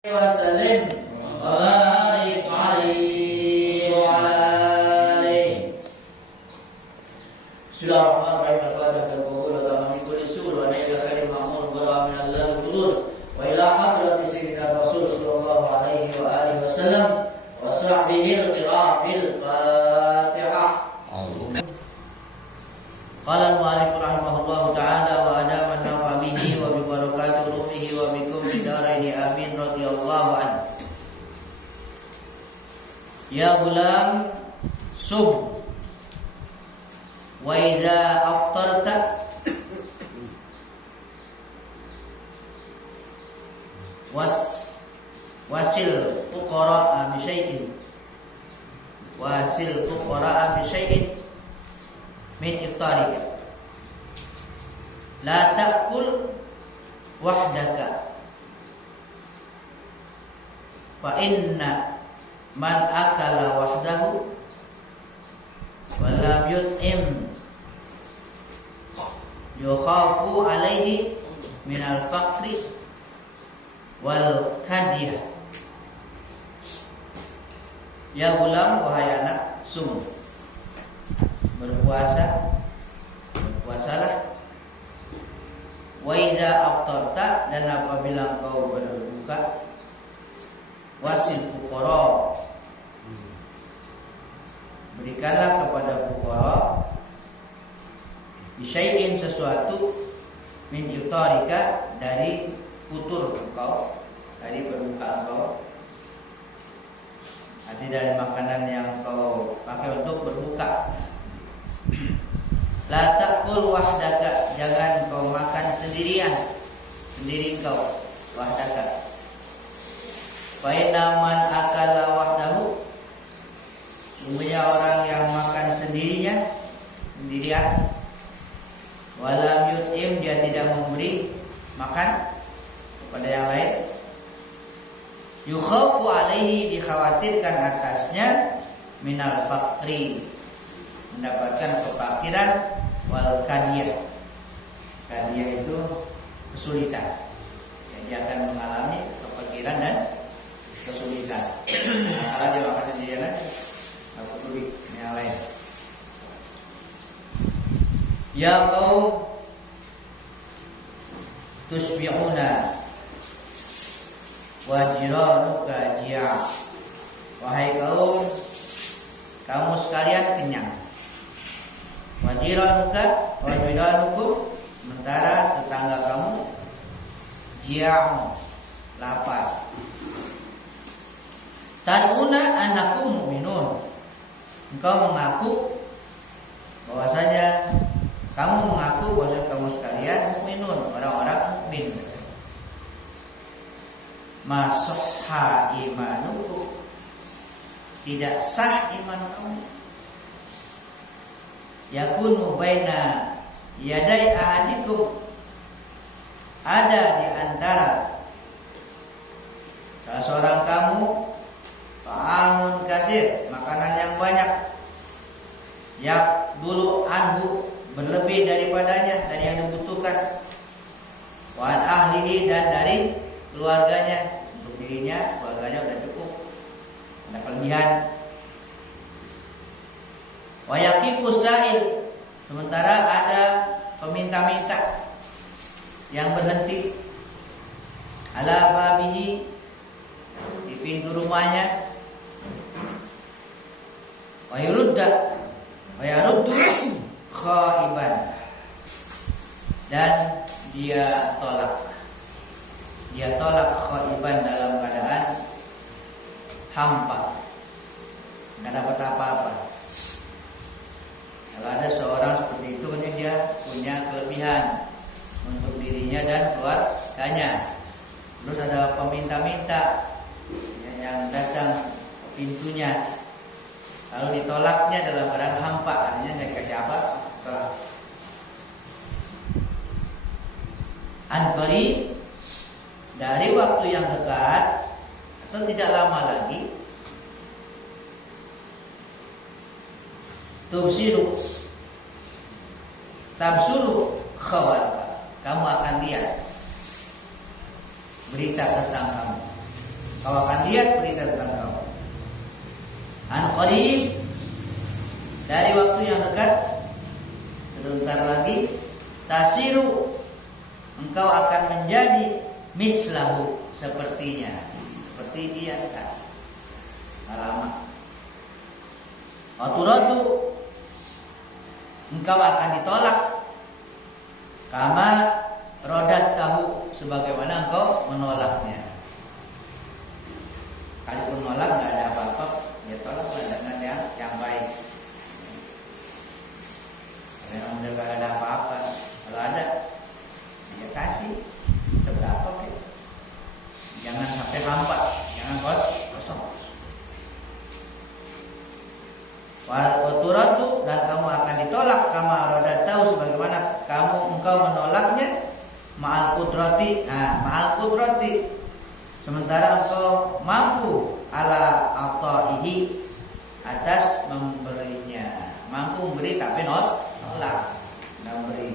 وسلم وبارك عليه وعلى آله. بسم الله الرحمن الرحيم. الفاتحة للقبول وتمام من كل سوء ونيل خير المأمور وبراء من الله الحدود وإلى حضرة سيدنا الرسول صلى الله عليه وآله وسلم وصحبه الكرام بالفاتحة. قال المؤلف رحمه الله تعالى وأدام النفع به وببركات علومه وبكم بدارين آمين رضي الله عنه. يا غلام صم وإذا أفطرت wasil fuqara bi syai'in min iftarika la ta'kul wahdaka fa inna man akala wahdahu wa lam yut'im yukhafu alaihi min al-faqri wal kadiyah. Ya gulam, wahai anak, sum, berpuasalah. Wa idza aftarta, dan apabila engkau berbuka, wasil fuqara, berikanlah kepada fuqara bisyai'in, sesuatu, min iftarika, dari futur engkau, dari berbuka engkau, arti dari makanan yang kau pakai untuk berbuka. La ta'kul wahdaka, jangan kau makan sendirian, sendiri kau, wahdaka. Fa inna man akala wahdahu, sungguhnya orang yang makan sendirian, walam yut'im, dia tidak memberi makan kepada yang lain, yukhafu alaihi, dikhawatirkan atasnya, minal faqri, mendapatkan kefakiran, wal kadiyah, kadiyah itu kesulitan, dia akan mengalami kefakiran dan kesulitan. Kalau dia makan sendirian, dapat duit yang lain. Ya qaum tusbihuna wa jiranuka ji'a, wahai kaum, kamu sekalian kenyang. Wa jiranukum, sementara tetangga kamu ji'a, lapar. Tad'una annakum mu'minun, engkau mengaku bahwasanya kamu sekalian mukminun, orang-orang mukmin. Masahha imanukum, tidak sah iman kamu. Yakunu baina yadai ahadikum, ada di antara salah seorang kamu ta'amun kasir, makanan yang banyak, yak dulu anhu, berlebih daripadanya, dari yang dibutuhkan, wa an ahlihi, dan dari keluarganya, untuk dirinya, keluarganya sudah cukup, ada kelebihan. Wa yaqifu sa'il, sementara ada peminta-minta yang berhenti, ala babihi, di pintu rumahnya, wa yaruddu khaiban, dan dia tolak khaiban, dalam keadaan hampa, nggak dapat apa-apa. Kalau ada seorang seperti itu, kan dia punya kelebihan untuk dirinya dan keluarganya. Terus ada peminta-minta yang datang ke pintunya, lalu ditolaknya dalam keadaan hampa, artinya nggak dikasih apa, tolak. An-qarib, dari waktu yang dekat atau tidak lama lagi, tabsulu khabarka, kamu akan lihat berita tentang kamu. Kau akan lihat berita tentang kau. An qarib, dari waktu yang dekat, sebentar lagi, tasiru, engkau akan menjadi mislahu, sepertinya, seperti dia kan. Lama. Aturadu, engkau akan ditolak. Kama rodat tahu, sebagaimana engkau menolaknya. Kalau menolak nggak ada apa-apa, ya tolaklah dengan yang baik. Kalau udah nggak ada apa-apa, kalau ada, ya kasih seberapa ke. Jangan sampai hampa, jangan kosong. Waturatu, dan kamu akan ditolak kama rodat tahu, sebagaimana engkau menolaknya ma'al qudrati. Ma'al qudrati, sementara engkau mampu ala ataihi, atas memberinya, mampu memberi tapi nolak, nggak beri.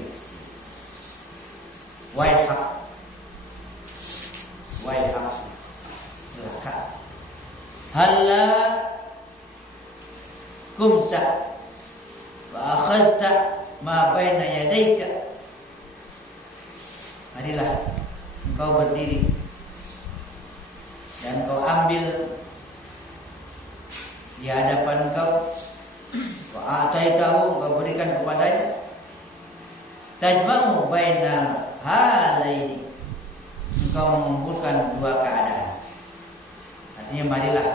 Waihak, celaka. Halla kumta wa akhadta ma baina yadayka. Marilah engkau berdiri dan kau ambil di hadapan engkau, wa ataitahu, kau berikan kepadanya, tajma'u bainal halaini, engkau mengumpulkan dua keadaan. Artinya marilah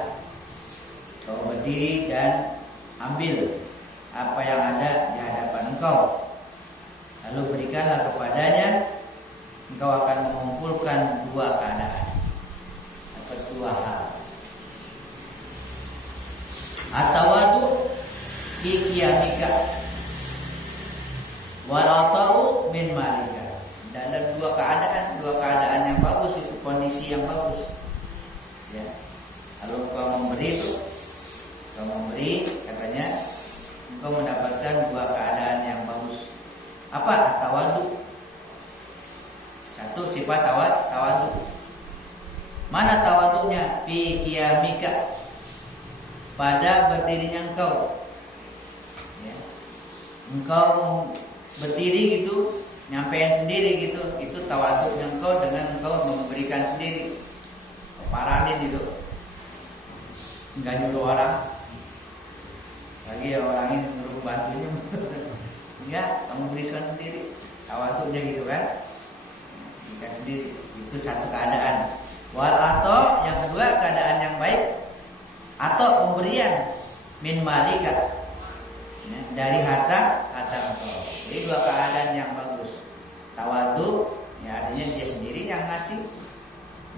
kau berdiri dan ambil apa yang ada di hadapan engkau, lalu berikanlah kepadanya, engkau akan mengumpulkan dua keadaan atau dua hal. Atawadu fi qiyamika wal atau min malika. Dan ada dua keadaan yang bagus, itu kondisi yang bagus. Ya. Kalau kau memberi itu, kau memberi, katanya engkau mendapatkan dua keadaan yang bagus. Apa? Tawadu. Satu sifat tawadu. Mana tawadunya? Fi qiyamika, pada berdirinya engkau. Ya. Engkau berdiri gitu, nyampein sendiri gitu, itu tawaduknya engkau dengan engkau memberikan sendiri. Paranin itu, enggak nyuruh orang. Lagi ya orang ini nyuruh bantunya. Enggak, kamu berikan sendiri. Tawaduknya gitu kan. Berikan sendiri. Itu satu keadaan. Wal atau, yang kedua keadaan yang baik, atau pemberian min malika, ya, dari harta engkau. Jadi dua keadaan yang bagus. Tawadu, ya artinya dia sendiri yang ngasih,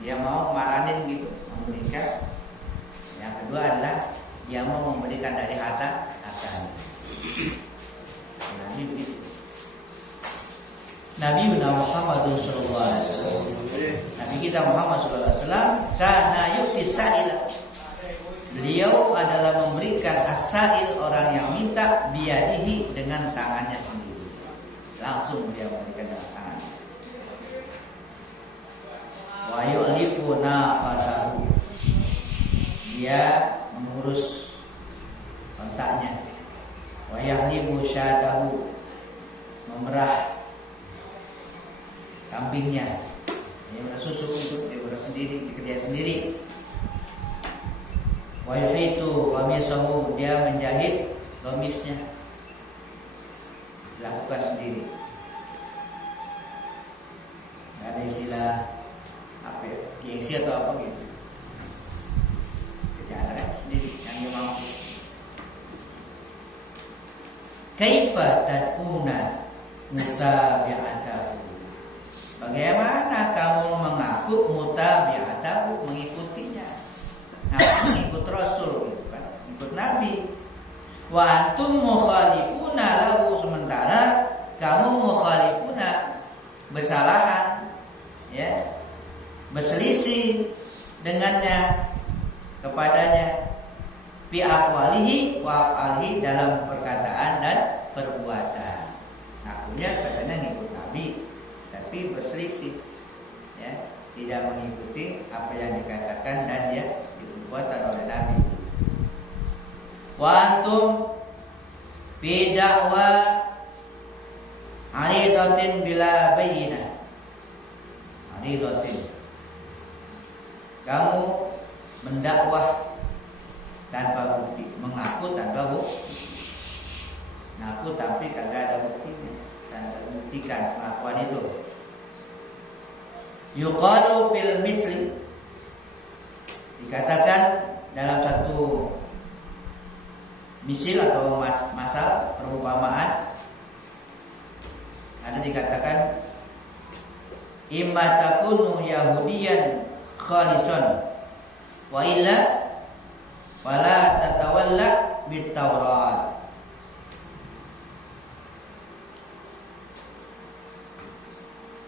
dia mau maranin gitu, memberikan. Yang kedua adalah dia mau memberikan dari hartanya. Nabi begitu. Nabi Muhammad sallallahu alaihi wasallam. Nabi kita Muhammad sallallahu alaihi wasallam kana yu'ti sa'ila. Beliau adalah memberikan as-sa'il, orang yang minta, biyadihi, dengan tangannya sendiri. Langsung dia memberikan dengan tangannya. Wa yu'lifuna fatahu. Dia mengurus kontaknya. Wa yahlibu syatahu, memerah kambingnya. Dia bersusu itu, dia beras sendiri, dikerjain sendiri. Wa yuhitu qamisahu, dia menjahit gamisnya, lakukan sendiri. Gak ada istilah apa ya, gengsi atau apa gitu. Kerjaan sendiri yang dia mampu. Kaifa tad'una mutabi'atahu, bagaimana kamu mengaku mutabi'atahu, mengikutinya. Nah, mengikut Rasul gitu kan, ikut Nabi. Wa antum mukhalifuna lahu, sementara kamu mukhalifuna, bersalahan, ya, berselisih dengannya, kepadanya, fi aqwalihi wa af'alihi, dalam perkataan dan perbuatan. Akunya katanya ngikut Nabi, tapi berselisih, ya, tidak mengikuti apa yang dikatakan dan wa antum fi da'wa aridatin bila bayyinah. Aridatin, kamu mendakwah tanpa bukti, mengaku tanpa bukti. Ngaku tapi kagak ada buktinya, dan buktikan pengakuan itu. Yuqalu fil misli, dikatakan dalam satu misil atau masal perumpamaan, ada dikatakan imma takunu yahudiyan khalisan wa illa wala tatawalla bit Taurat.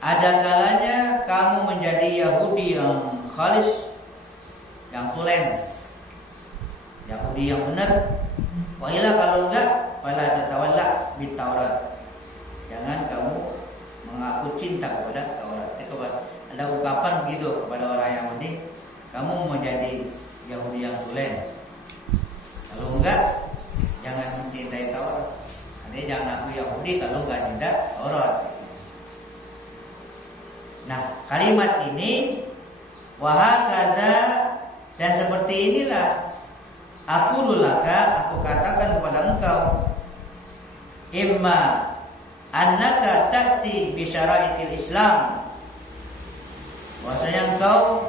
Ada kalanya kamu menjadi Yahudi yang khalis, yang tulen, Yahudi yang benar. Wa illa, kalau enggak, wala tatawalla bit Taurat. Jangan kamu mengaku cinta kepada Taurat. Ada ungkapan begitu kepada orang Yahudi, kamu menjadi Yahudi yang tulen. Kalau enggak, jangan mencintai Taurat. Artinya jangan aku Yahudi kalau enggak cinta Taurat. Nah, kalimat ini wahakada, dan seperti inilah aku lulaka, aku katakan kepada engkau, imma annaka ta'ti bi syara'itil Islam, bahwasanya engkau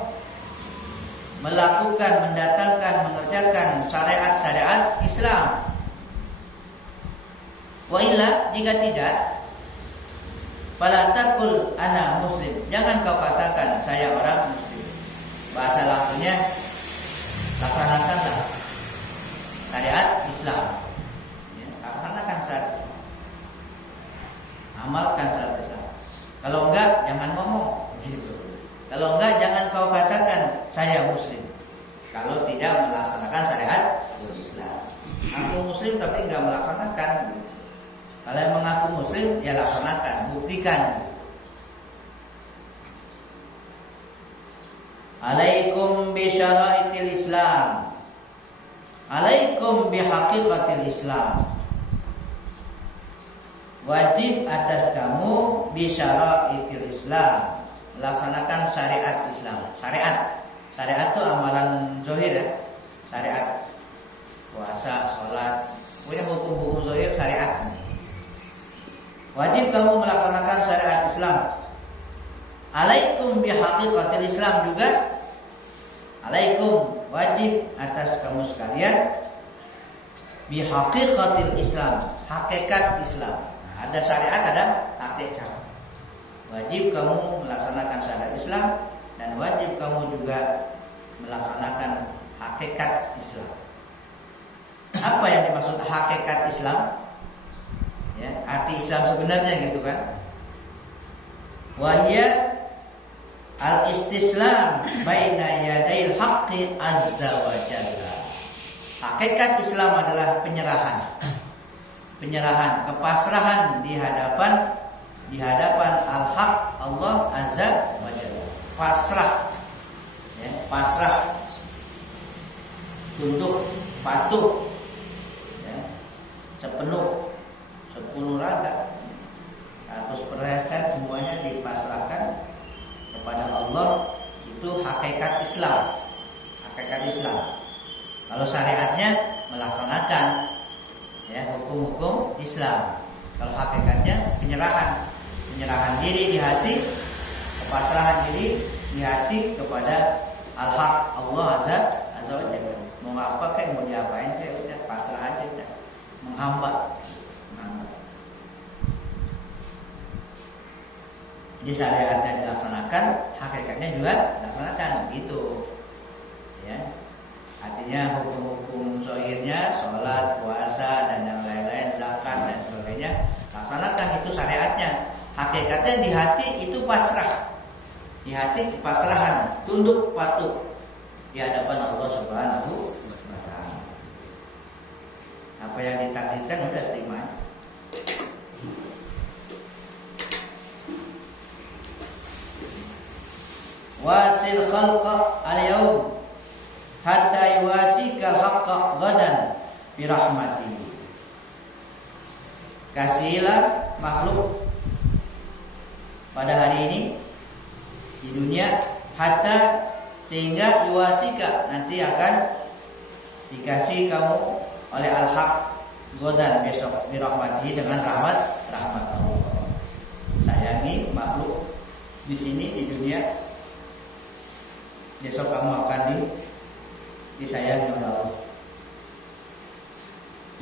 melakukan, mendatangkan, mengerjakan syariat-syariat Islam. Wa illa, jika tidak, fala taqul ana muslim, jangan kau katakan saya orang muslim. Bahasa langsungnya, laksanakanlah syariat Islam, ya, laksanakan syariat Islam, amalkan syariat Islam. Kalau enggak, jangan ngomong gitu. Kalau enggak, jangan kau katakan saya muslim kalau tidak melaksanakan syariat Islam. Aku muslim tapi enggak melaksanakan. Kalau yang mengaku muslim, ya laksanakan, buktikan. Alaikum bi syara'itil Islam, alaikum bi haqiqatil Islam. Wajib atas kamu bi syara'itil Islam, melaksanakan syariat Islam. Syariat itu amalan zahir ya. Syariat puasa, sholat, punya hukum-hukum zahir syariat. Wajib kamu melaksanakan syariat Islam. Alaikum bihaqiqatil Islam juga. Alaikum, wajib atas kamu sekalian bihaqiqatil Islam, hakikat Islam. Nah, ada syariat, ada hakikat. Wajib kamu melaksanakan syariat Islam, dan wajib kamu juga melaksanakan hakikat Islam. Apa yang dimaksud hakikat Islam? Ya, arti Islam sebenarnya gitu kan. Wahya al-istislam baina yadail haqqi azza wa jalla. Hakikat Islam adalah penyerahan. Penyerahan, kepasrahan di hadapan al-haq, Allah azza wa jalla. Pasrah. Ya, pasrah. Tunduk, patuh. Ya, sepenuh raga, 100% semuanya dipasrahkan kepada Allah. Itu hakikat Islam. Hakikat Islam. Kalau syariatnya melaksanakan ya hukum-hukum Islam. Kalau hakikatnya penyerahan diri di hati, kepasrahan diri di hati kepada al-haq, Allah azza wa jalla. Mau apa kayak mau diapain kayak udah pasrah aja, udah menghamba. Jadi syariatnya dilaksanakan, hakikatnya juga dilaksanakan, gitu. Ya, artinya hukum-hukum zahirnya, sholat, puasa, dan yang lain-lain, zakat dan sebagainya, laksanakan, itu syariatnya. Hakikatnya di hati itu pasrah, di hati kepasrahan, tunduk patuh di hadapan Allah Subhanahu wa Ta'ala. Apa yang ditakdirkan udah terima. Wasil khalqa al-yawm hatta yuwasika al-haqqa ghadan bi rahmatihi. Kasihilah makhluk pada hari ini di dunia hatta sehingga yuasika nanti akan dikasih kamu oleh al-haq godan besok bi rahmatihi dengan rahmat Allah. Sayangi makhluk di sini di dunia, besok kamu akan disayangi oleh Allah.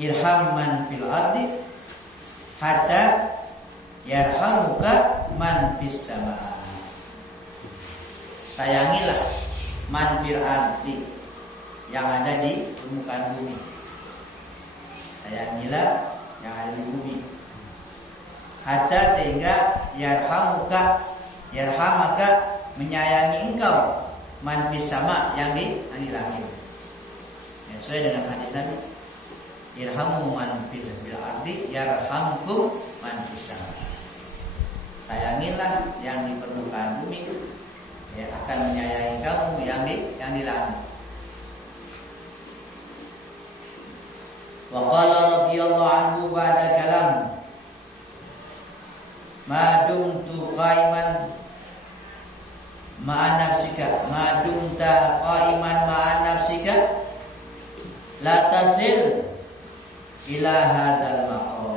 Irham man fil ardi hatta yarhamuka man fis sama. Sayangilah man fil ardi yang ada di permukaan bumi. Sayangilah yang ada di bumi. Hatta sehingga yarhamaka menyayangi engkau man fis sama yang di langit. Ya, sesuai dengan hadis Nabi. Irhamu man fis ardi yarhamkum man fis sama. Sayangilah yang di permukaan bumi itu, ya, akan menyayangi kamu yang di langit. Wa qala radhiyallahu anhu ba'da kalam ma dumtu qaiman ma'a nafsika ma dumta qaiman ma'a nafsika la tasil ila hadzal maqam.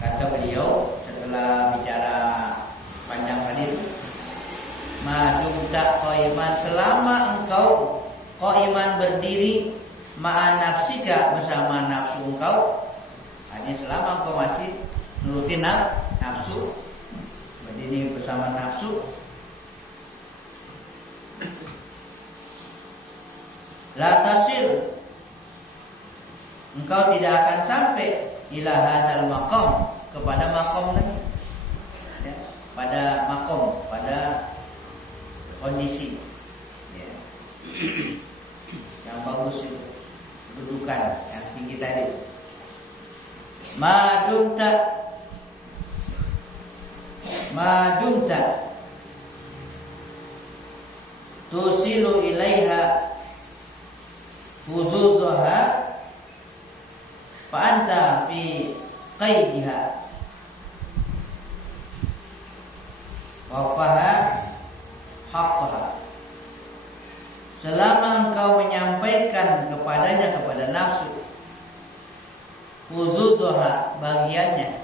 Kata beliau setelah bicara panjang tadi itu, madumta qaiman, selama engkau qaiman berdiri ma'a nafsika bersama nafsu engkau, hanya selama engkau masih nurutin nafsu, berdiri bersama nafsu, la tasil, engkau tidak akan sampai ila hadzal maqam, kepada maqam tadi, ya, pada maqam, pada kondisi, ya, yang bagus itu, kedudukan yang tinggi tadi. Madumta tusilu ilaiha huzuzuha fa anta fi qaidiha wa faha haqqaha. Selama engkau menyampaikan kepadanya, kepada nafsu, huzuzuha, bagiannya.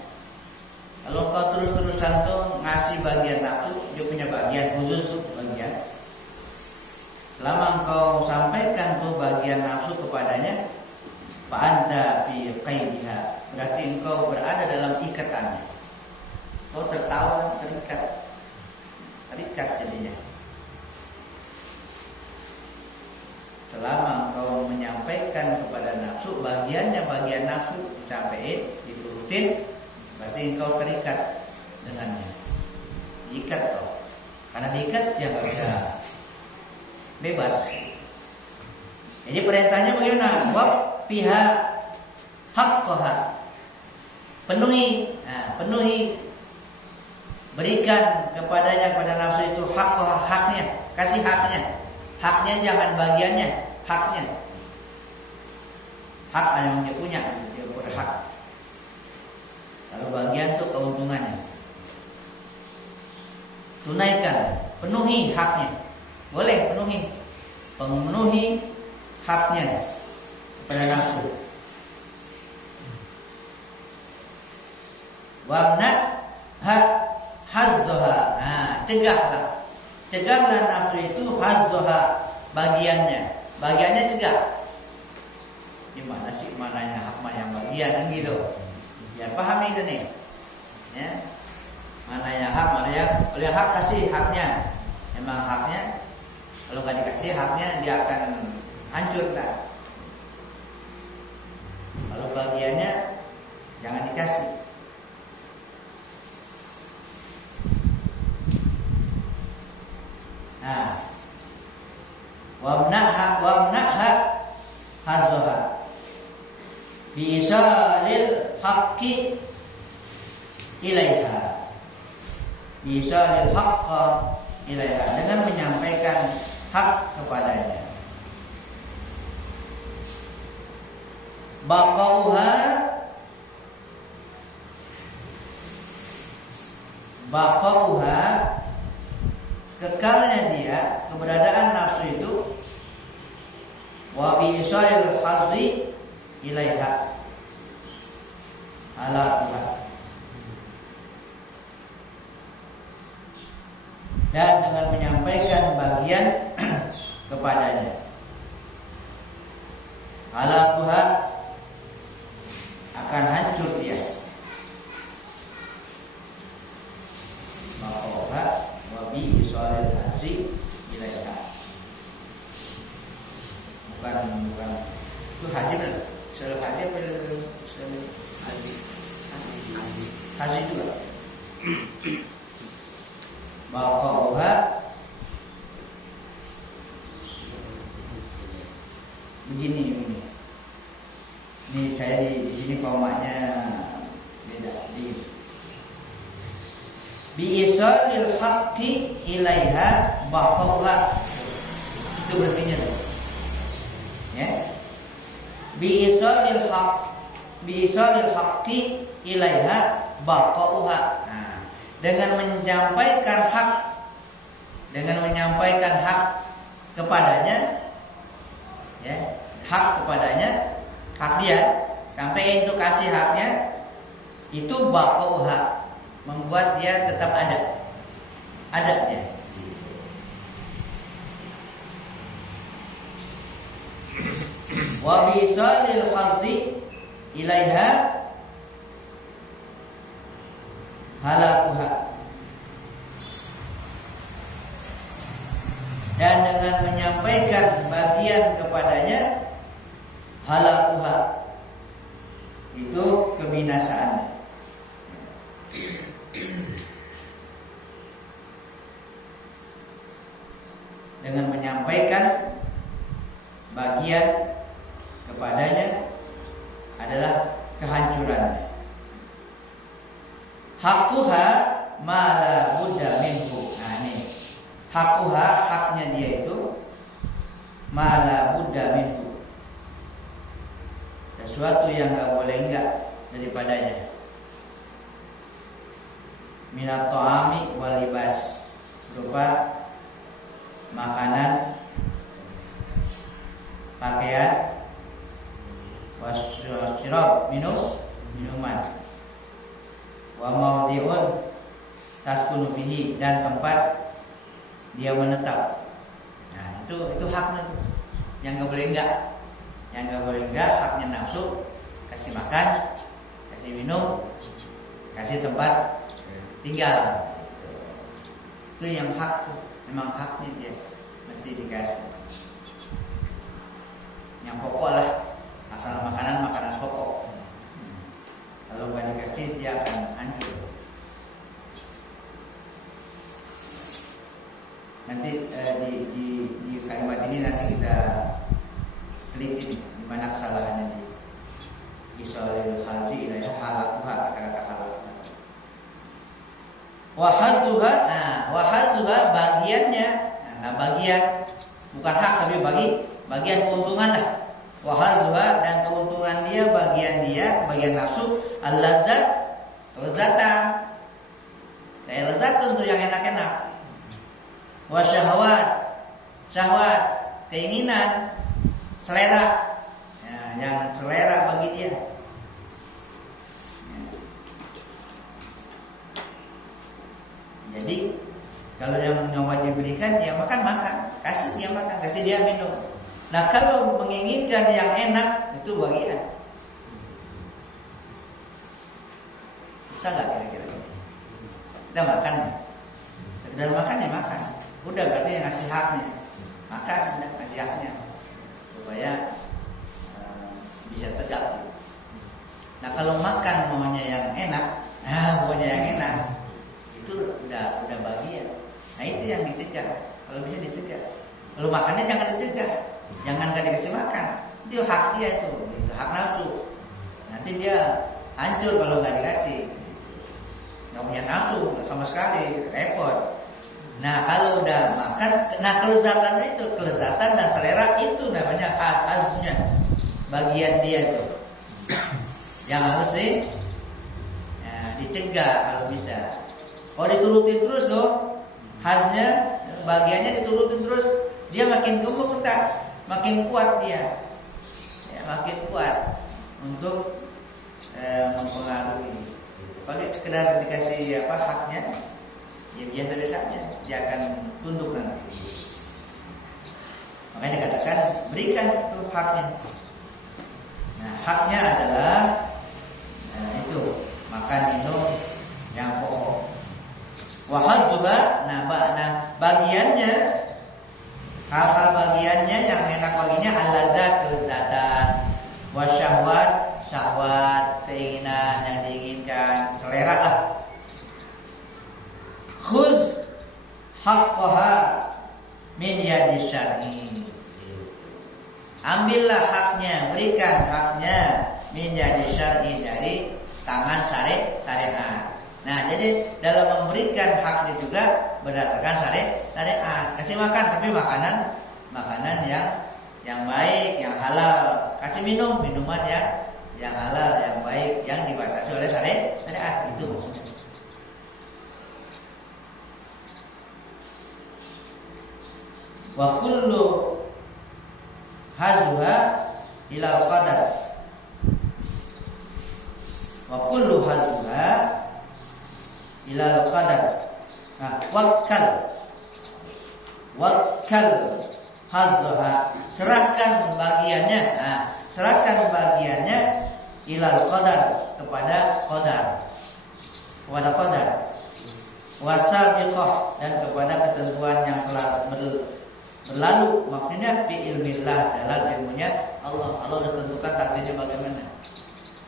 Kalau engkau terus-terusan tuh ngasih bagian nafsu, dia punya bagian khusus bagian. Selama engkau sampaikan tuh bagian nafsu kepadanya, fa anta fi qaidiha, berarti engkau berada dalam ikatannya. Kau tertawan, terikat jadinya. Selama engkau menyampaikan kepada nafsu, bagian nafsu disampaikan, diturutin, berarti engkau terikat dengannya. Diikat kau. Karena diikat ya nggak bisa bebas. Jadi perintahnya bagaimana? Wa fiha haqqaha. Penuhi, berikan kepadanya, kepada nafsu itu haqqaha, haknya, kasih haknya. Haknya jangan bagiannya, haknya. Hak yang dia punya, dia berhak. Kalau bagian itu keuntungannya. Tunaikan, penuhi haknya. Boleh penuhi haknya kepada nafsu. Wamna hazzoha. Nah, cegahlah nafsu itu hazzoha, bagiannya cegah. Gimana sih mananya hak, mana yang bagian kan gitu. Biar pahami itu nih. Ya. Mana yang hak, mana yang oleh hak, kasih haknya. Emang haknya, kalau nggak dikasih haknya dia akan hancur kan. Kalau bagiannya jangan dikasih. Nah, wamnaha hazzoha biisalil haqqi ilaiha, biisalil haqqa ilaiha, dengan menyampaikan hak kepadanya. Baqauha kekalnya dia, keberadaan nafsu itu, wa bi isail hadri ilaiha ala dan dengan menyampaikan bagian kepadanya. Halakuha akan hancur dia. Maqauha wa bi isail hadri ilaiha. Bukan itu hasil hasil juga. Baqauha begini. Ini saya di sini komanya beda. Bi isalil haqqi ilaiha baqauha. Itu berarti ya. Bi isalil haqqi ilaiha baqauha. Nah, dengan menyampaikan hak kepadanya, ya, hak dia, sampai itu kasih haknya, itu baqauha, membuat dia tetap ada ya. Wa bisalil hadri ilaiha halakuha, dan dengan menyampaikan bagian kepadanya halakuha, itu kebinasaannya. Dengan menyampaikan bagian kepadanya adalah kehancurannya. Hakuha mala budda minhu. Nah ini hakuha, haknya dia itu mala budda minhu, sesuatu yang enggak boleh enggak daripadanya. Minat ta'ami wal libas, berupa makanan, pakaian, wasyirab, minuman, wa maudhi'un taskunu bihi, dan tempat dia menetap. Nah, itu haknya tuh. Yang enggak boleh enggak, haknya nafsu, kasih makan, kasih minum, kasih tempat tinggal. Itu yang hak tuh. Memang haknya dia mesti dikasih. Yang pokok lah, asal makanan pokok. Kalau banyak kasih dia akan hancur. Nanti di kalimat ini nanti kita teliti di mana kesalahannya di isolil hadzi ilaiha halakuha, kata-kata halakuha. Wahadzuha bagiannya. Nah, bagian bukan hak tapi bagian keuntungan lah. Wahadzuha, dan keuntungan dia, bagian nafsu, al-ladzat, kelezatan. Kayak lezat tentu yang enak-enak. Wasyahwat, syahwat, keinginan, selera. Nah, yang selera bagi dia. Jadi kalau yang wajib berikan, dia makan, kasih dia makan, kasih dia minum. Nah, kalau menginginkan yang enak, itu bagian. Bisa nggak kira-kira? Kita makan, sekedar makan ya makan. Udah berarti yang ngasih haknya, makan, udah ngasih haknya, supaya bisa tegak. Nah, kalau makan maunya yang enak, itu udah bagian. Nah, itu yang dicegah. Kalau bisa dicegah. Kalau makannya jangan dicegah, jangan gak dikasih makan. Itu hak dia itu hak nafsu. Nanti dia hancur kalau nggak dikasih. Nggak punya nafsu sama sekali, repot. Nah, kalau udah makan, nah kelezatan dan selera itu namanya haznya, bagian dia itu. Yang harus dicegah kalau bisa. Kalau diturutin terus loh, khasnya bagiannya diturutin terus, dia makin gemuk enggak, makin kuat dia, ya, makin kuat untuk mempengaruhi. Kalau sekedar dikasih haknya, ya biasa-biasa aja, dia akan tunduk nanti. Makanya dikatakan berikan itu haknya. Nah, haknya adalah itu makan minum yang pokok. Wahadzuha, nah bagiannya, hal-hal bagiannya yang enak baginya al-ladzat, kelezatan, wasyahwat, syahwat, keinginan yang diinginkan, selera lah. Khuz haqqaha min yadis syar'i. Ambillah haknya, berikan haknya min yadis syar'i, dari tangan syariat. Nah, jadi dalam memberikan haknya juga berdasarkan syariat. Kasih makan, tapi makanan yang baik, yang halal. Kasih minuman yang halal, yang baik, yang dibatasi oleh syariat. Itu maksudnya. Wa kullu hadha ilal qadar. Wa kullu hadha ilal qadar. Nah, wakkal hadha, serahkan bagiannya. Nah, serahkan bagiannya ilal qadar, kepada qadar. Wasabiqah, dan kepada ketentuan yang telah berlalu. Maksudnya bi ilmillah, dalam ilmunya Allah. Allah sudah tentukan takdirnya bagaimana.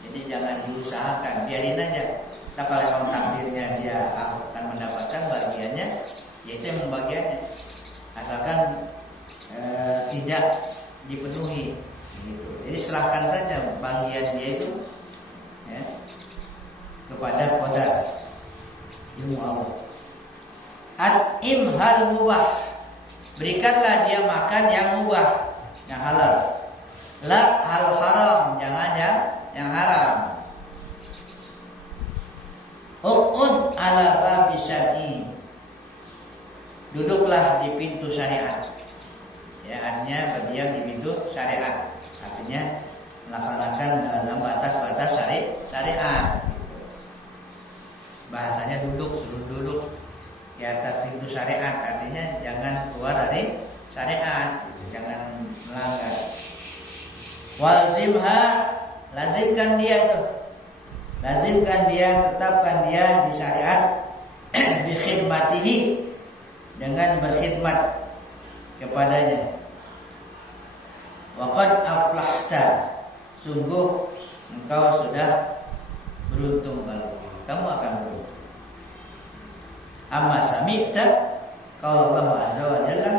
Jadi jangan diusahakan, biarin aja. Nah, kalau memang takdirnya dia akan mendapatkan bagiannya, yaitu yang bagiannya, asalkan tidak dipenuhi. Gitu. Jadi serahkan saja bagian dia itu ya, kepada qadar, ilmu Allah. At-imhal mubah, berikanlah dia makan yang mubah, yang halal. La hal haram, jangan yang haram. Uqun ala babi syar'i, duduklah di pintu syariat. Ya, artinya berdiam di pintu syariat. Artinya melaksanakan dalam batas-batas syariat. Bahasanya suruh duduk di atas pintu syariat. Artinya jangan keluar dari syariat, jangan melanggar. Walzimha, lazimkan dia itu. Lazimkan dia, tetapkan dia di syariat bi khidmatihi, dengan berkhidmat kepadanya. Wa qad aflahta, sungguh engkau sudah beruntung kalau kamu akan beruntung. Amma sami'ta qaul Allah azza wa jalla,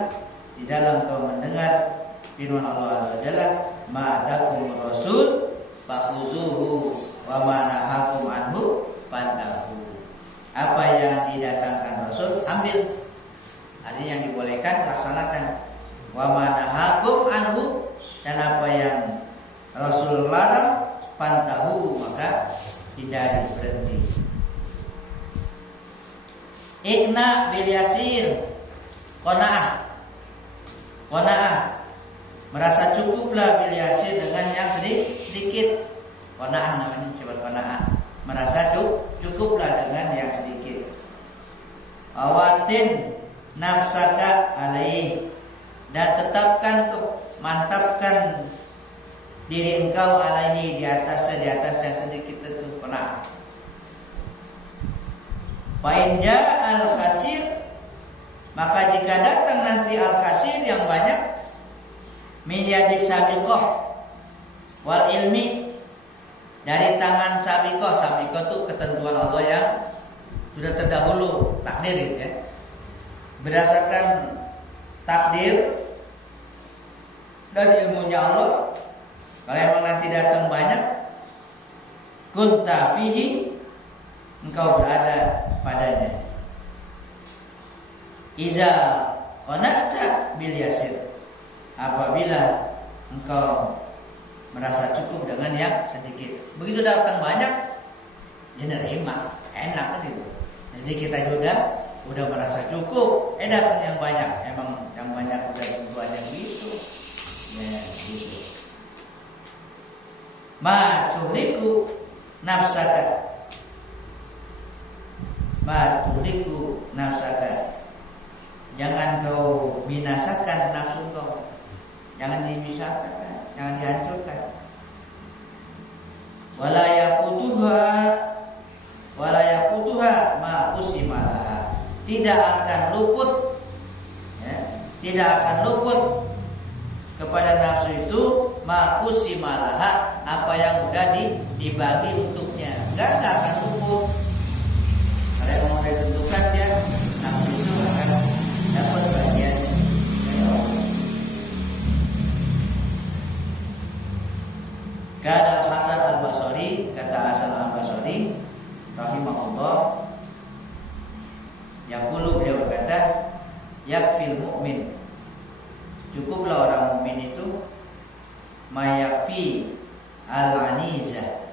di dalam kau mendengar firman Allah azza wa jalla, ma atakumur rasul fakhuzuhu wa ma nahakum anhu fantahu. Apa yang didatangkan Rasul, ambil. Artinya yang dibolehkan laksanakan. Wa ma nahakum anhu, dan apa yang Rasul larang, fantahu, maka hindari, berhenti. Ikna bil yasir, qanaah. Merasa cukuplah bil yasir, dengan yang sedikit. Qanaah namanya, sifat qanaah. Merasa cukuplah dengan yang sedikit. Awatin nafsaka alaih, dan tetapkan tuh, mantapkan diri engkau alaihi, di atas yang sedikit itu qanaah. Fa in jaa al-kasir, maka jika datang nanti al-kasir yang banyak, min yadi sabiqah wal ilmi, dari tangan sabiqah. Sabiqah itu ketentuan Allah yang sudah terdahulu, takdir ya. Berdasarkan takdir dan ilmunya Allah, kalau emang nanti datang banyak, kunta fihi, engkau berada padanya. Iza qana'ta bil yasir, apabila engkau merasa cukup dengan yang sedikit. Begitu datang banyak, dia nerima, enak kan itu. Sedikit aja udah merasa cukup. Datang yang banyak, emang yang banyak udah banyak gitu. Ya gitu. Ma tuliku nafsaka. Ma tuliku nafsaka. Jangan kau binasakan nafsu kau. Jangan dibinasakan, jangan dihancurkan. Wala yaqutuha ma usimalaha. Tidak akan luput, ya, tidak akan luput kepada nafsu itu ma usimalaha, apa yang udah dibagi untuknya. Enggak akan luput. Kalau yang mau ditentukan dia, nafsu itu akan dapat bagiannya. Kata Hasan al-Basri, kata Hasan al-Basri rahimahullah, yaqulu, beliau berkata, yakfil mu'min, cukuplah orang mukmin itu mayakfi al-anizah,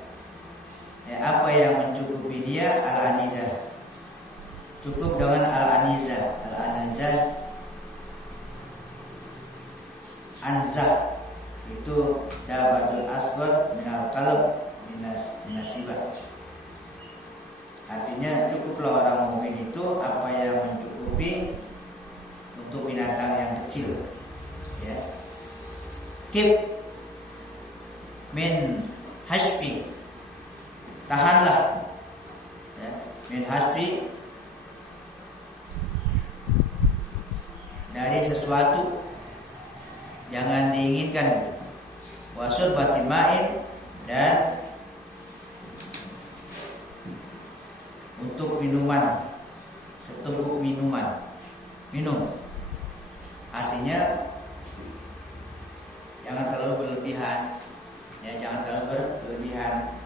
ya, apa yang mencukupi dia al-anizah. Cukup dengan al-anizah. Al-anizah anzah itu dabatul aswad minal qalb minasibah. Artinya cukuplah orang mukmin itu apa yang mencukupi untuk binatang yang kecil, ya. Kip min hasfi, tahanlah, ya. Min hasfi, dari sesuatu jangan diinginkan. Wasul batin ma'in, dan untuk minuman, seteguk minuman, minum. Artinya jangan terlalu berlebihan, ya, jangan terlalu berlebihan.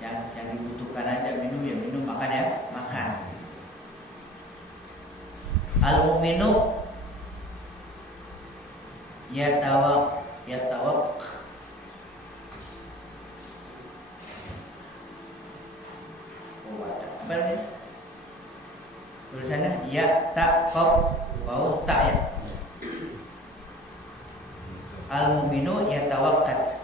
Yang dibutuhkan aja minum, ya minum, makan ya makan. Al-mu'minu yatawak apa ini tulisannya? Ya tak kop wau tak, ya. Al-mu'minu yatawakkat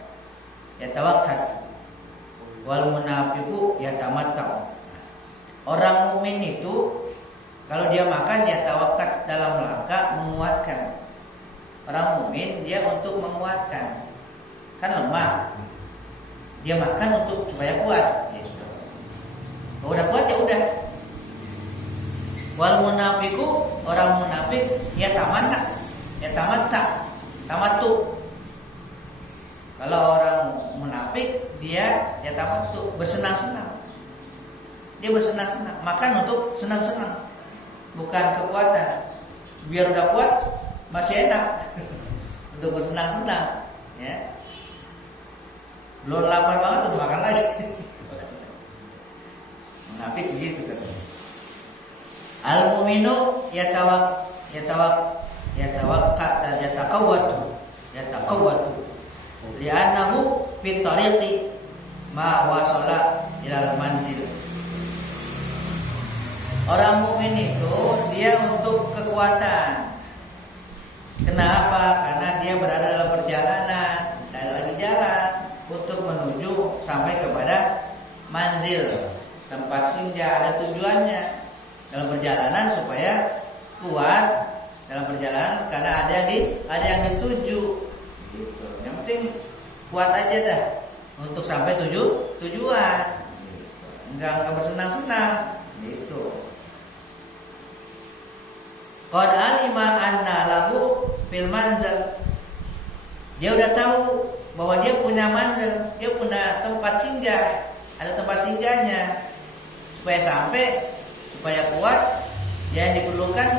wal munafiqu yatamatta'u. Orang mukmin itu kalau dia makan yatawakkat, dalam rangka menguatkan. Orang mukmin dia untuk menguatkan, kan lemah, dia makan untuk supaya kuat, gitu. Kalau udah kuat ya udah. Wal munafiqu, orang munafik ya tamattu. Kalau orang munafik dia ya tamattu, bersenang-senang. Dia bersenang-senang, makan untuk senang-senang, bukan kekuatan. Biar udah kuat masih enak untuk bersenang-senang, ya. Belum lapar banget udah makan lagi. Munafik begitu kan. Al-mu'minu yataqawwatu li'annahu fi tariqi ma wasala ilal manzil. Orang mukmin itu dia untuk kekuatan. Kenapa? Karena dia berada dalam perjalanan, dan lagi jalan untuk menuju sampai kepada manzil, tempat singgah, ada tujuannya dalam perjalanan supaya kuat dalam perjalanan karena ada yang dituju, gitu. Yang penting kuat aja dah untuk sampai tujuan, gitu. Enggak bersenang-senang, gitu. Qad alima anna lahu fil manzil. Dia udah tahu bahwa dia punya manzil, dia punya tempat singgah, ada tempat singgahnya. Supaya kuat, yang diperlukan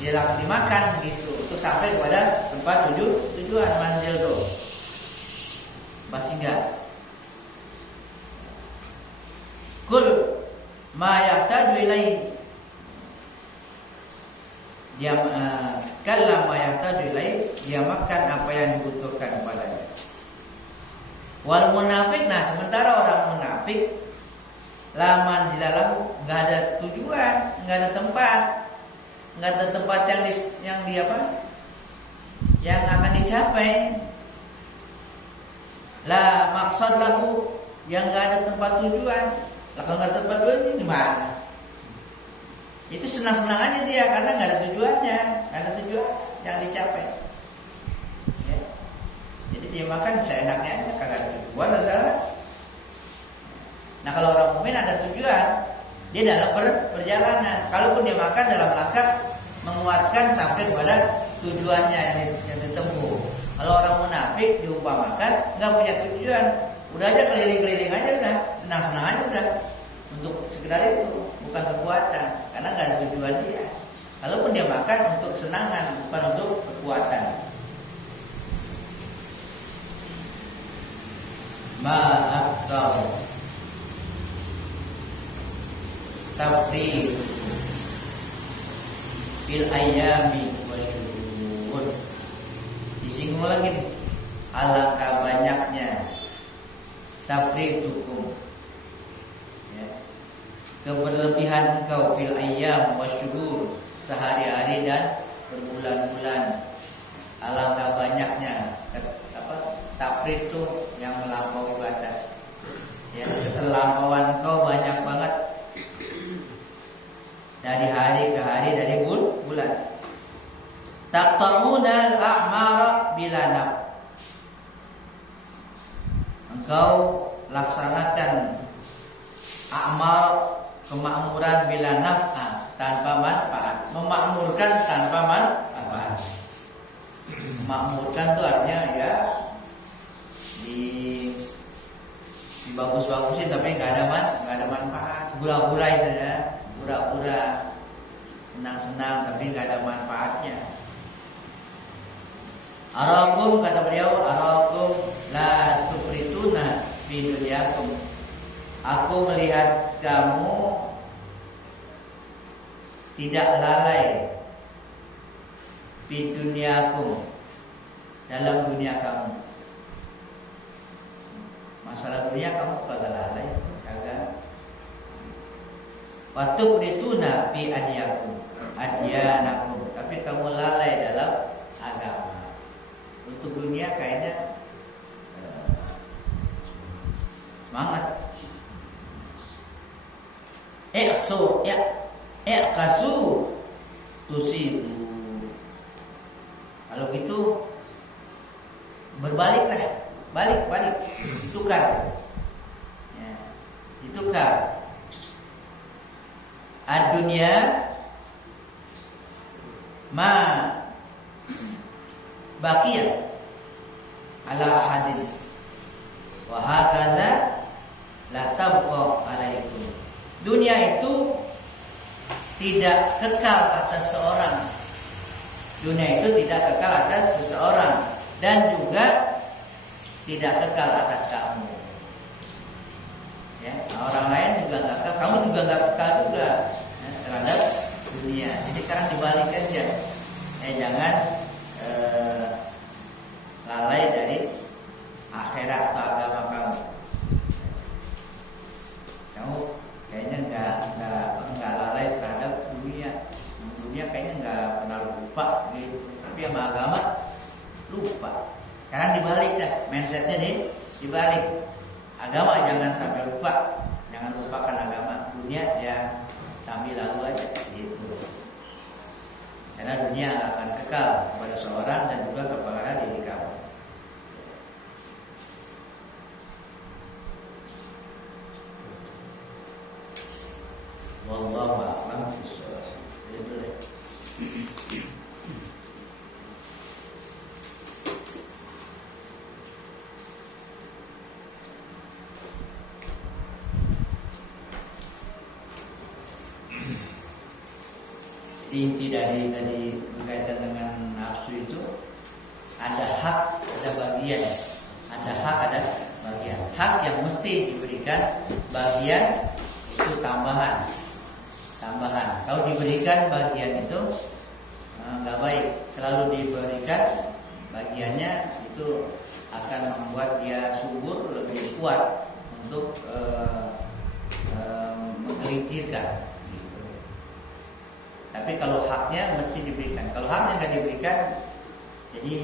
dia dimakan gitu untuk sampai kepada tempat tujuan manzil itu. Tempat singgah. Kul ma yahtaju ilaihi. Dia kallama yahtaju ilaihi, dia makan apa yang dibutuhkan kepadanya. Wal munafik, nah sementara orang munafik la manzila lahu, enggak ada tujuan, enggak ada tempat. Enggak ada tempat yang di apa? Yang akan dicapai. La maksud lahu, yang enggak ada tempat tujuan. Lah kalau enggak ada tempat tujuan ini gimana? Itu senang-senang aja dia karena enggak ada tujuannya, enggak ada tujuan yang dicapai. Ya. Jadi dia makan seenaknya aja, kagak ada tujuan, ada. Nah kalau orang mukmin ada tujuan, dia dalam perjalanan. Kalaupun dia makan dalam rangka menguatkan sampai kepada tujuannya yang ditempuh. Kalau orang munafik diumpamakan nggak punya tujuan, udah aja keliling-keliling aja udah, senang-senang aja udah. Untuk sekedar itu, bukan kekuatan, karena nggak ada tujuan dia. Kalaupun dia makan untuk kesenangan, bukan untuk kekuatan. Ma'aksar tafriq fil ayami wa syuhur. Disinggung lagi nih, alangkah banyaknya tafriq hukum, ya, keberlebihan engkau fil ayyam wa syuhur, sehari-hari dan berbulan-bulan. Alangkah banyaknya tafriq itu yang melampaui batas, ya, keterlampauan engkau banyak banget dari hari ke hari, dari bulan. Taqta'unal a'mara bila naf. Engkau laksanakan a'mar, kemakmuran bila naf'a, tanpa manfaat. Memakmurkan tanpa manfaat. Memakmurkan itu artinya ya dibagus-bagusin tapi nggak ada manfaat. Gula-gulai saja, pura-pura senang-senang tapi nggak ada manfaatnya. Arakum, kata beliau, arakum la tufrituna fi dunyakum. Aku melihat kamu tidak lalai fi dunyakum, dalam dunia kamu. Masalah dunia kamu kagak lalai, kagak. Wa tufrituna fi adyanakum, tapi kamu lalai dalam agama. Untuk dunia kayaknya semangat. Kasu tusibu. Kalau gitu berbaliklah, balik, ditukar. Ya, ditukar. Ad-dunya ma baqiya ala ahadin wa hakadha la tabqa alaikum. Dunia itu tidak kekal atas seorang. Dunia itu tidak kekal atas seseorang dan juga tidak kekal atas kamu. Ya, orang lain juga nggak kekal, kamu juga nggak kekal juga, ya, terhadap dunia. Jadi sekarang dibalik aja. Jangan lalai dari akhirat atau agama kamu. Kamu kayaknya nggak lalai terhadap dunia. Dunia kayaknya nggak pernah lupa gitu. Tapi sama agama lupa. Sekarang dibalik dah, mindsetnya dibalik. Agama jangan sampai lupa, jangan lupakan agama. Dunia ya sambil lalu aja gitu. Karena dunia akan kekal kepada seorang dan juga kepada diri kamu. Wallahu a'lam bishawab. Itu deh. Inti dari tadi berkaitan dengan nafsu itu ada hak, ada bagian. Ada hak, ada bagian. Hak yang mesti diberikan, bagian itu tambahan. Kalau diberikan bagian itu nggak baik. Selalu diberikan bagiannya itu akan membuat dia subur lebih kuat untuk menggelincirkan gitu. Tapi kalau haknya mesti diberikan. Kalau haknya nggak diberikan, jadi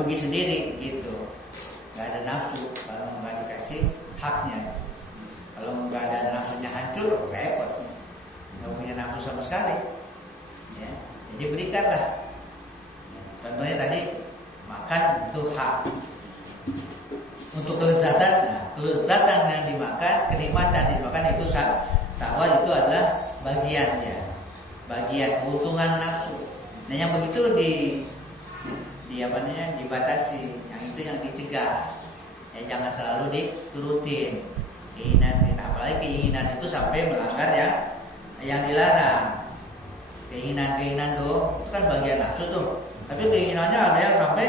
rugi sendiri gitu. Nggak ada nafsu kalau nggak dikasih haknya. Kalau nggak ada nafsunya hancur, repot. Nggak punya nafsu sama sekali. Ya, jadi berikanlah. Ya, contohnya tadi makan itu hak. Untuk kelezatan, kelezatan yang dimakan, kenikmatan yang dimakan itu syahwat itu adalah bagiannya, bagian keuntungan nafsu. Nah yang begitu dibatasi, yang itu yang dicegah. Ya jangan selalu diturutin keinginan, apalagi keinginan itu sampai melanggar yang dilarang. Keinginan tuh itu kan bagian nafsu tuh, tapi keinginannya ada yang sampai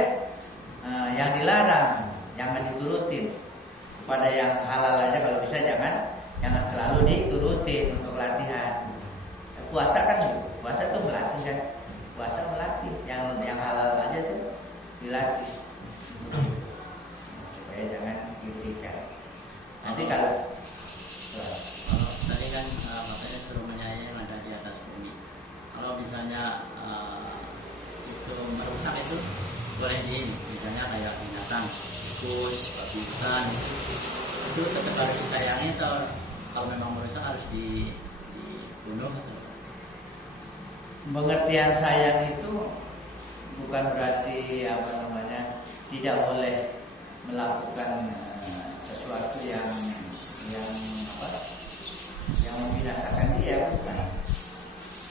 yang dilarang, jangan diturutin. Pada yang halal aja kalau bisa jangan selalu diturutin untuk latihan. Puasa kan gitu, puasa tuh melatih kan, puasa melatih, yang halal aja tuh dilatih supaya jangan diberikan. Nanti kalau tadi kan bapaknya suruh menyayangi yang ada di atas bumi. Kalau misalnya itu merusak itu boleh misalnya kayak binatang, tikus, babi hutan, itu tetap harus disayangi atau kalau memang merusak harus dibunuh atau? Pengertian sayang itu bukan berarti tidak boleh melakukan sesuatu yang membinasakan dia, bukan.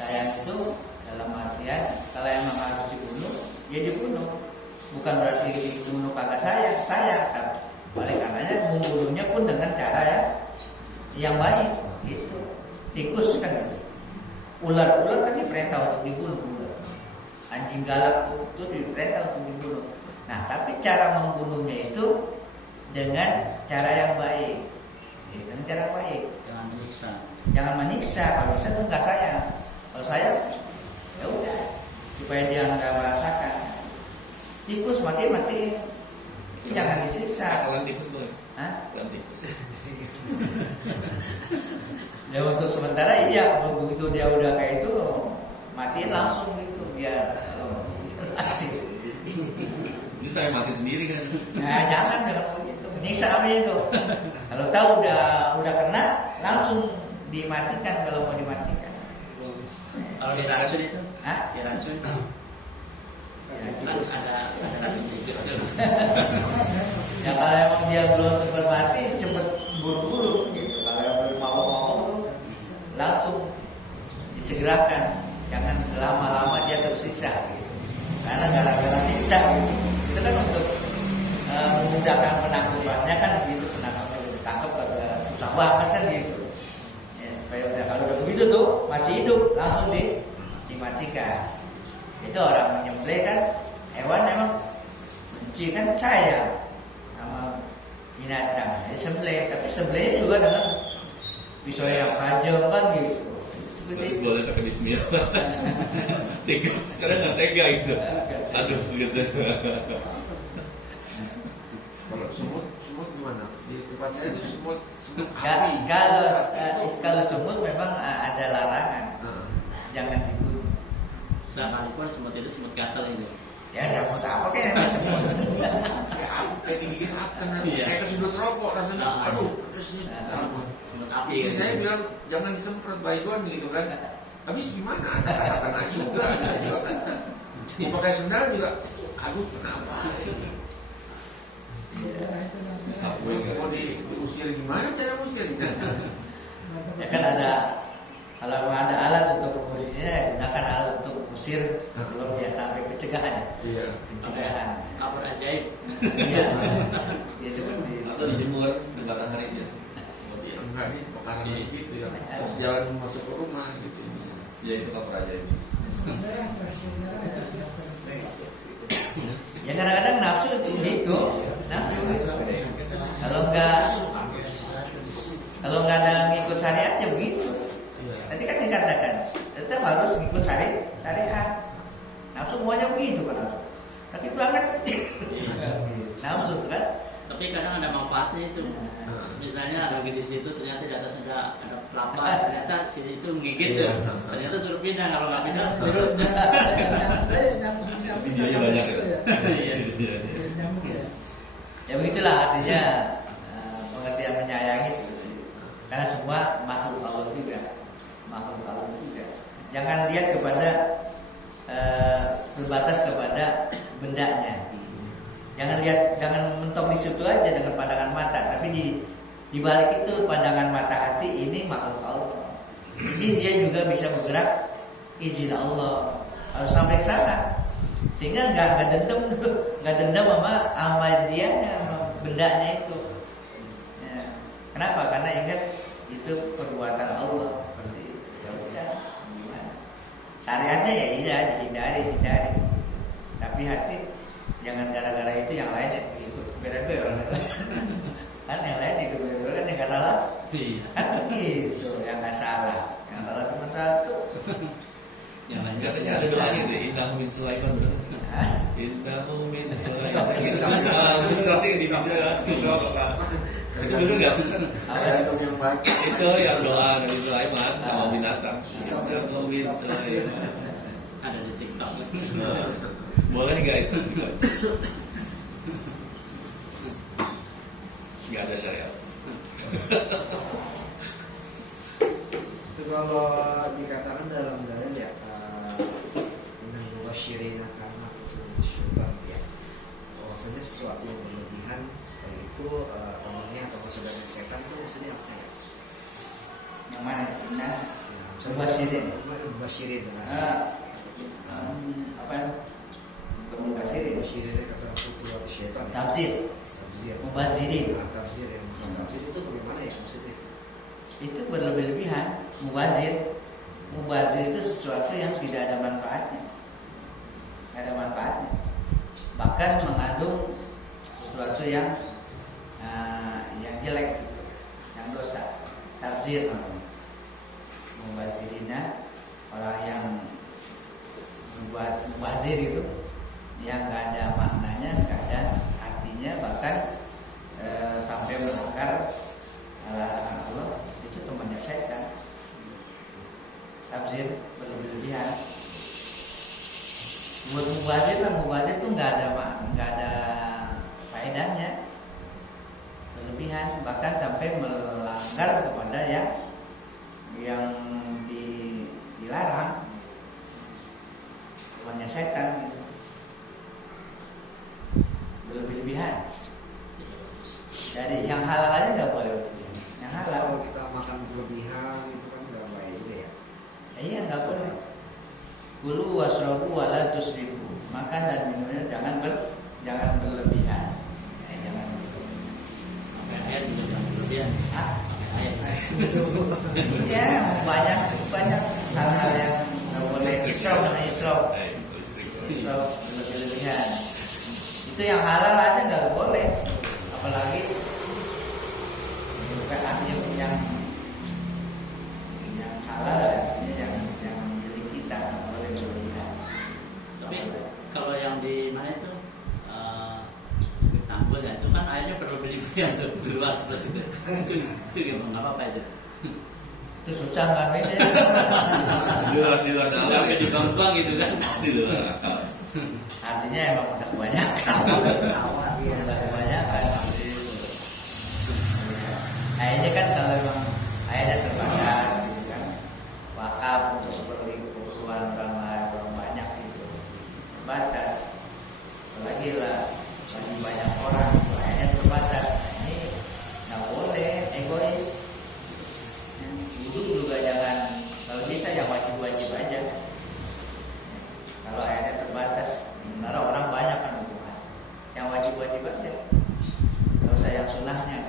Sayang itu dalam artian kalau emang harus dibunuh, ya dibunuh. Bukan berarti dibunuh kagak sayang. Oleh karenanya membunuhnya pun dengan cara yang baik, gitu. Tikus kan gitu. Ular kan diperintah untuk dibunuh. Anjing galak itu diperintah untuk dibunuh. Nah, tapi cara membunuhnya itu dengan cara yang baik. Dengan cara baik. Jangan menyiksa. Kalau menyiksa itu nggak sayang. Kalau sayang, ya udah, supaya dia nggak merasakan. Tikus mati. Itu jangan disiksa. Kalau tikus boleh? Hah? Kalau tikus. Ya untuk sementara iya, begitu dia udah kayak itu matiin langsung gitu biar mati. Ini saya mati sendiri kan? Nah jangan begitu, menyiksa namanya itu. Kalau tahu udah kena langsung dimatikan kalau mau dimatikan. Kalau diracun itu? Hah? Diracun? Kan ada racun tikus kan? Ya kalau emang dia belum sempat mati cepet buru-buru gitu. Kalau yang belum mabok tuh langsung disegerakan, jangan lama-lama dia tersiksa gitu. Karena gara-gara kita gitu. Itu kan untuk memudahkan penangkapannya kan gitu, penangkapan ditangkap susah banget kan gitu. Ya, supaya udah kalau udah begitu tuh masih hidup langsung dimatikan. Itu orang menyembelih kan hewan emang benci kan sayang sama binatang. Jadi sembelih, tapi sembelih juga dengan pisau yang tajam kan gitu. Seperti itu. Boleh pakai bismillah. Tikus karena nggak tega itu. Aduh gitu. Kalau semut gimana? Di tempat saya itu semut api. Kalau semut memang ada larangan. Jangan dibunuh. Sekalipun semut itu semut gatal itu. Ya semut apa kayak semut. Kayak digigit akan nanti. Kayak kesedot rokok rasanya. Aduh, Semut api. Istri saya bilang jangan disemprot baygon gitu kan. Habis gimana? Ada kena juga. Mau pakai sendal juga. Aduh, kenapa? Mau diusir gimana cara usirnya? Ya kan ada, kalau ada alat untuk mengusirnya, gunakan alat untuk usir sebelum dia sampai pencegahan. Iya. Pencegahan. Kabur ajaib. Iya. Ya seperti itu. Atau dijemur di matahari dia. Enggak nih, makanan gitu ya. Pas jalan masuk ke rumah gitu. Ya itu kabur aja ini. Ya kadang-kadang nafsu itu gitu, nafsu. Kalau nggak ada ngikut syariat ya begitu. Tadi kan dikatakan tetap harus ngikut syariat. Nafsu semuanya begitu kan. sakit banget. Iya. Nafsu tuh kan. Tapi kadang ada manfaatnya itu. Misalnya lagi di situ ternyata di atas ada kelapa, ternyata sini itu menggigit tuh. Ternyata suruh pindah, kalau nggak pindah turun. Videonya banyak ya. Iya. Ya begitulah artinya pengertian menyayangi seperti itu. Karena semua makhluk Allah juga, makhluk Allah juga. Jangan lihat kepada terbatas kepada bendanya. Jangan mentok di situ aja dengan pandangan mata, tapi di balik itu pandangan mata hati ini makhluk Allah. Ini dia juga bisa bergerak izin Allah. Harus sampai ke sana. Sehingga nggak dendam sama amal dia sama bendanya itu. Ya. Kenapa? Karena ingat itu perbuatan Allah seperti itu. Ya udah, gimana? Syariatnya ya iya dihindari. Tapi hati jangan gara-gara itu yang lain ikut beda-beda. Kan yang lain ikut beda-beda kan yang nggak salah. Iya. Kan begitu, yang nggak salah. Yang salah cuma satu. Yang lain Katanya ada doanya tuh, innahu min Sulaiman benar sih? Innahu min Sulaiman. Benar sih di video itu dulu nggak sih? yang baik. Itu yang doa Nabi Sulaiman sama binatang. Innahu min Sulaiman. ada di TikTok. Boleh nggak itu? Nggak ada syariat. Itu kalau dikatakan dalam dalil ya dengan mubasyirina karena syaitan ya, bahwasanya sesuatu yang berlebihan itu temannya atau saudara setan itu maksudnya apa ya? Yang mana? Nah, Mubasyirin. mubasyirin. Mubasyirin. Apa? Mubasyirin. Mubasyirin kata Rasulullah syaitan. Ya? Tafsir. Tafsir. Mubazirin. Tafsir yang tafsir itu bagaimana ya maksudnya? Itu berlebih-lebihan. Mubazir itu sesuatu yang tidak ada manfaatnya. Tidak ada manfaatnya. Bahkan mengandung sesuatu yang jelek, gitu, yang dosa. Tafsir. Mubazirina, orang yang membuat mubazir itu yang nggak ada maknanya, nggak ada artinya, bahkan sampai melanggar larangan Allah, itu temannya setan. Tafsir berlebihan. Buat mubazir itu nggak ada faedahnya, berlebihan, bahkan sampai melanggar kepada yang dilarang, temannya setan gitu. Berlebihan. Jadi yang halal aja nggak boleh berlebihan. Yang halal Kalau kita makan berlebihan itu kan nggak baik juga ya. iya nggak boleh. Kulu wasrobu wala tusrifu. Makan dan minumnya jangan berlebihan. Jangan berlebihan. Pakai air juga jangan berlebihan. Ah, Pakai air. iya banyak hal-hal yang nggak boleh. Israf namanya israf. Israf berlebihan. Itu yang halal aja nggak boleh. Apalagi bukan artinya yang halal, artinya yang milik kita nggak boleh berlebihan. Tapi kalau yang di mana itu Tanggul ya, itu kan airnya berlebihan tuh keluar terus itu gimana, nggak apa-apa itu. Itu susah nggak beda. Di luar dalam. Sampai di bangkang gitu kan. Di luar akal. Artinya emang udah kebanyakan. Iya. Udah kebanyakan. Airnya kan kalau emang airnya terbatas gitu kan, wakaf untuk keperluan orang lain, orang banyak gitu, terbatas. Apalagi lah masih banyak orang, airnya terbatas. Nah, ini nggak boleh egois. Wudhu juga jangan, kalau bisa yang wajib-wajib aja. Kalau airnya terbatas, sementara orang banyak kan hubungan. Yang wajib-wajib aja, nggak usah yang sunnahnya.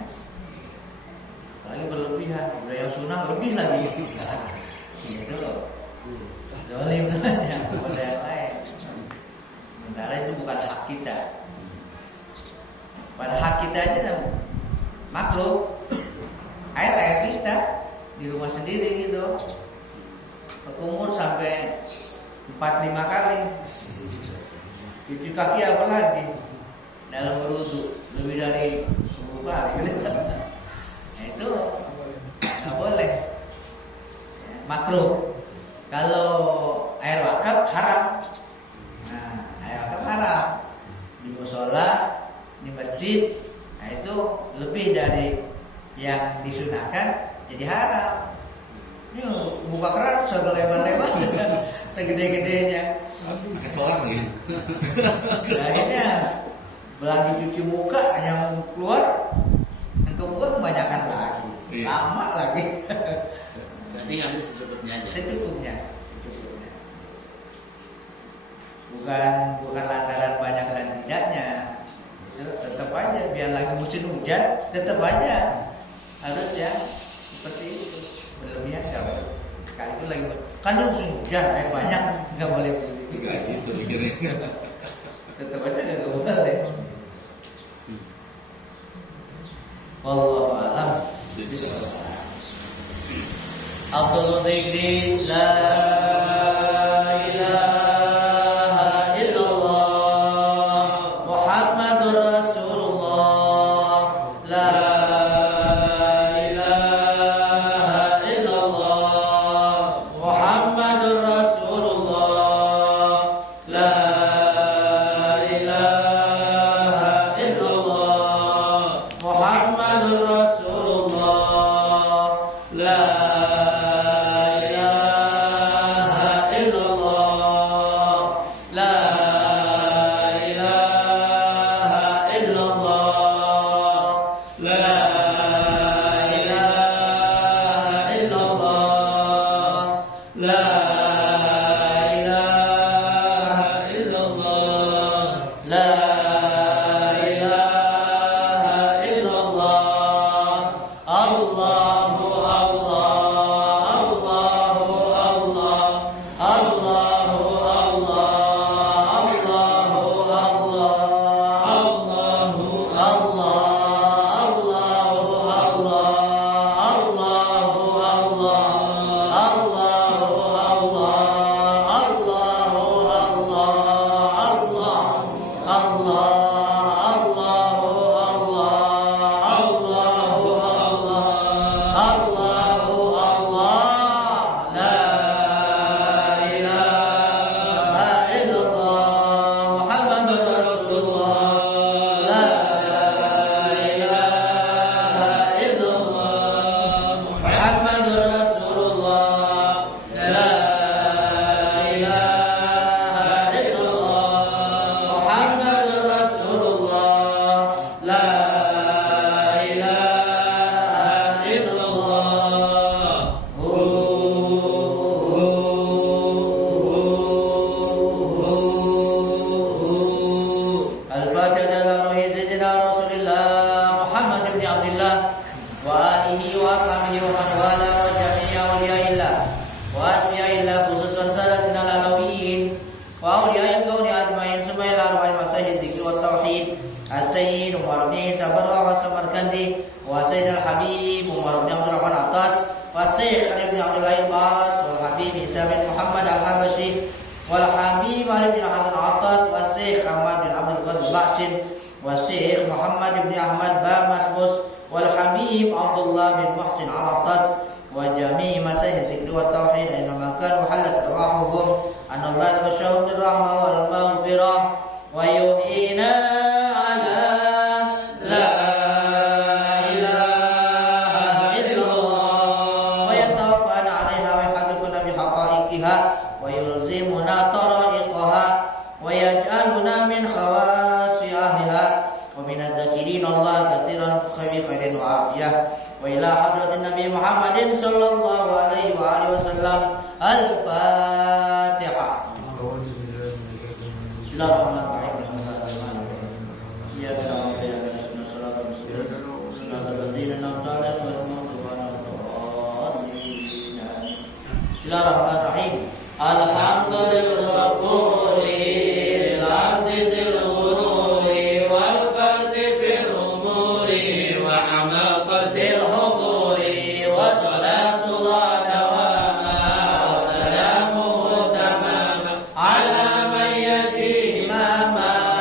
Apalagi berlebihan, udah yang sunnah lebih lagi. Itu zalim namanya kepada yang lain. Sementara itu bukan hak kita. Pada hak kita aja makhluk, air kita di rumah sendiri gitu, berkumur sampai 4-5 kali, cuci kaki apalagi dalam berwudu lebih dari 10 kali. Nah, itu nggak boleh. Ya, makruh. Kalau air wakaf haram. Nah, air wakaf haram di musola, di masjid. Nah, itu lebih dari yang disunahkan jadi haram. Ini buka keran sudah lebar-lebar, segede-gedenya. Pakai seorang lagi. Akhirnya belanja cuci muka yang keluar kebanyakan lagi, Iya. lama lagi. Berarti ngambil secukupnya aja. Secukupnya. Bukan lantaran banyak dan tidaknya. Itu tetap aja biar lagi musim hujan, tetap aja harus ya seperti itu. Berlebihan siapa? Kali itu lagi kan dia musim hujan, air banyak, nggak boleh begitu. Enggak gitu mikirnya. Tetap aja nggak boleh. Wallahu a'lam. Abdul dzikri la ilaha illallah Muhammadur Rasulullah la ilaha illallah Muhammadur Rasulullah la ilaha illallah Muhammadur Rasulullah la As-Sayyid Umar bin Isa Barra wa Samarkandi wa Sayyid Al-Habib Umar bin Abdul Rahman Atas wa Sayyid Ali bin Abdullah Al-Baras wa Habib Isa bin Muhammad Al-Habashi wal Habib Ali bin Hasan Atas wa Sayyid Ahmad bin Abdul Qadir Bakshin wa Sayyid Muhammad bin Ahmad Ba Masbus wal Habib Abdullah bin Muhsin Al-Atas wa jami' masayid dzikr wa tauhid aina makan wa halat arwahuhum anallahu yashhadu bil rahmah wal maghfirah wa yuhina ala la ilaha illallah wa yatawaffana 'alaiha wa yahdithuna bi haqa'iqiha wa yulzimuna tara'iqaha wa yaj'aluna min khawasi ahliha wa min adh-dhakirin Allah katsiran fi khairin wa afiyah wa ila hadratin Nabi Muhammadin sallallahu alaihi wa alihi wasallam. Al-Fatihah. Bismillahirrahmanirrahim. Ya kana wa ya kana sallallahu alaihi wasallam. Siratal ladzina an'amta 'alaihim ghairil maghdubi 'alaihim. Bismillahirrahmanirrahim. Alhamdulillahil ardi dzil ghururi wal qardi fil umuri wa amaqatil huburi wa salatullah dawama wa salamuhu tamama ala man yati imama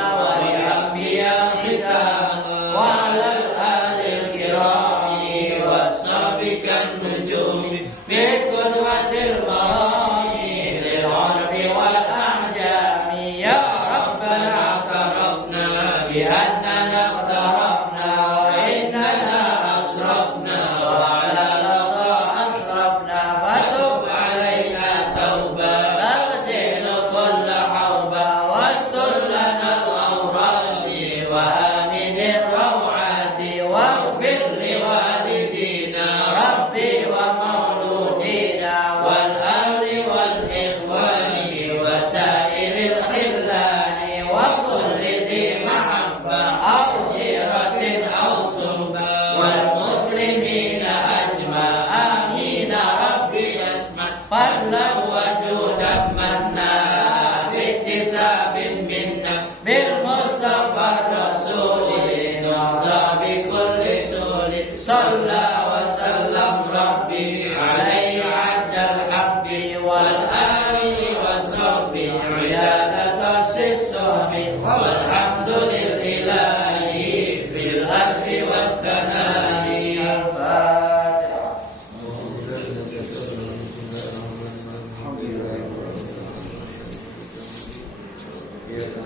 Iya kan.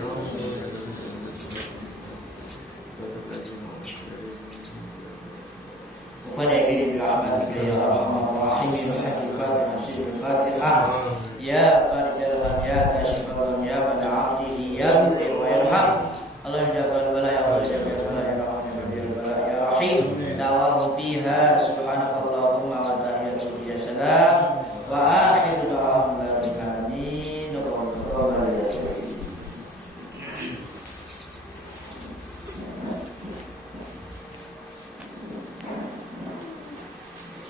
وفلا يجري برحمتك يا ارحم الراحمين وحق الفاتحه نصيب الفاتحه يا فارج الهم يا كاشف الهم يا من عبده يا مقر ويرحم